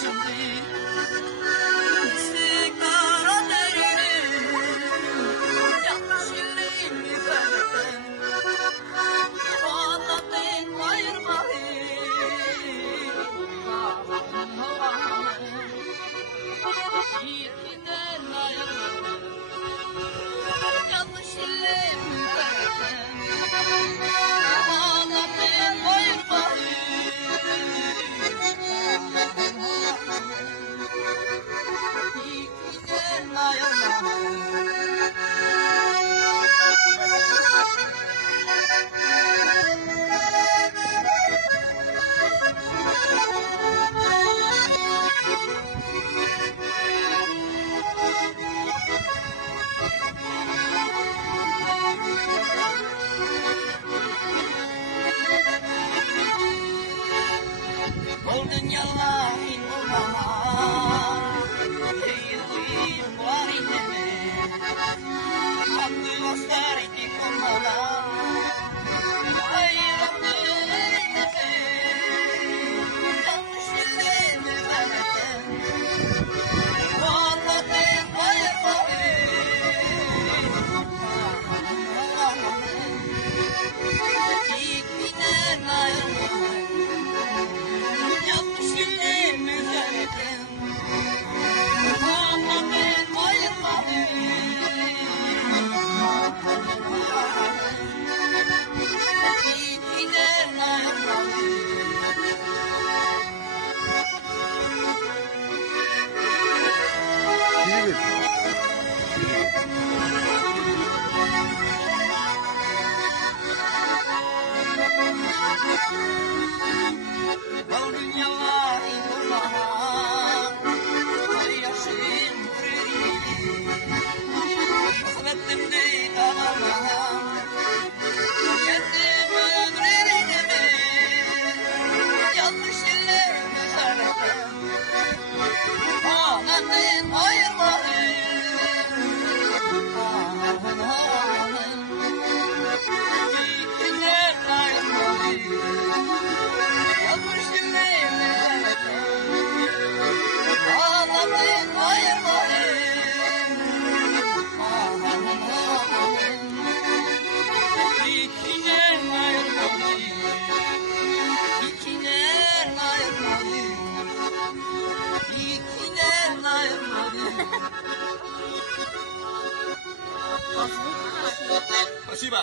şimdi sigara derim yanlış yıllayım yüzerden anlatın ayırmayı yiğitinden ayırmayı yanlış yıllayım yüzerden anlatın ayırmayı yiğitinden ayırmayı golden yalla in Omaha, hey we warineme, aklı gösterdi kumala, ay aklıyneme, yanlış yıllayım vermeden, anlatın ayırmayı, ipinen ayırmayı. Yanlış yıllayım üzerden anlatın ayırmayı ipinen ayırmayı golden yalla in Omaha, yaşım kırık, hasretim değil ağlamam, yendim ömrümü, yanlış yıllarım üzerden, anlatın ayırmayı, yiğitinden ayırmayı. Yanlış yıllayım ağlatın ayırmayı İkiden ayırmayı İkiden ayırmayı İkiden ayırmayı Спасибо.